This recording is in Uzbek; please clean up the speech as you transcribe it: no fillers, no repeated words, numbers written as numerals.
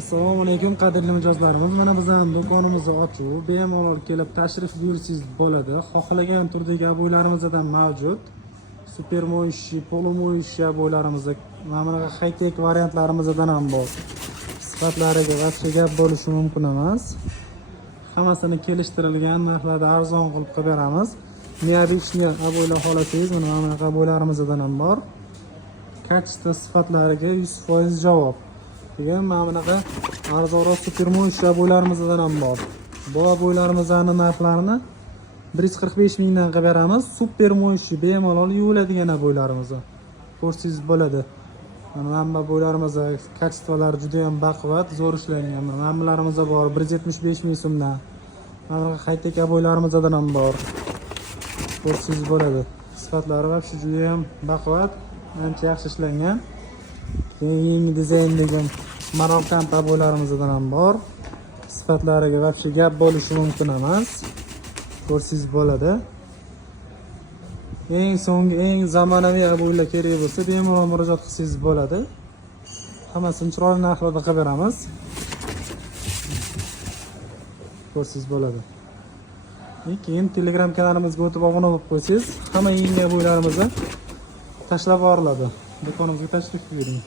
Assalomu alaykum qadrli mijozlarimiz. Mana bizning do'konimizni ochuv, bemalol kelib tashrif buyursangiz bo'ladi. Xohlagan turdagi aboylarimizdan mavjud. Super moyishi, polo moyishi aboylarimiz, mana bunaqa high-tech variantlarimizdan ham bor. Sifatlariga vaqtga gap bo'lishi mumkin emas. Hammasini kelishtirilgan narxlarda arzon qilib beramiz. Neobычный aboylar xohlasangiz, mana bunaqa aboylarimizdan ham bor. Kачество sifatlariga 100% javob. Degan mana bunaqa arzonroq super moyishi aboylarimizdan ham bor. Bu aboylarimizning narxlarini 145 mingdan qilib beramiz. Super moyishi bemalol yuviladigan aboylarimiz. Ko'rsangiz bo'ladi. Mana aboylarimiz kачестволari juda ham baquvvat, zo'r ishlangan. Mana bularimiz bor 175 ming so'mdan. Mana bunaqa high-tech aboylarimizdan ham bor. Ko'rsangiz bo'ladi. Sifatlari вообще juda ham baquvvat, ancha yaxshi ishlangan. Yangi dizayndagi Marokkan aboylarimizdan ham bor. Sifatlariga вообще gap bo'lishi mumkin emas. Ko'rsangiz bo'ladi. Eng so'nggi, eng zamonaviy aboylar kerak bo'lsa, bemalol murojaat qilsangiz bo'ladi. Hammasini chiroyli narxlarda qilib beramiz. Ko'rsangiz bo'ladi. Keyin Telegram kanalimizga o'tib obuna bo'lib qo'ysangiz, hamma yangi aboylarimizni tashlab yuboriladi. Do'konimizga tashrif buyuring.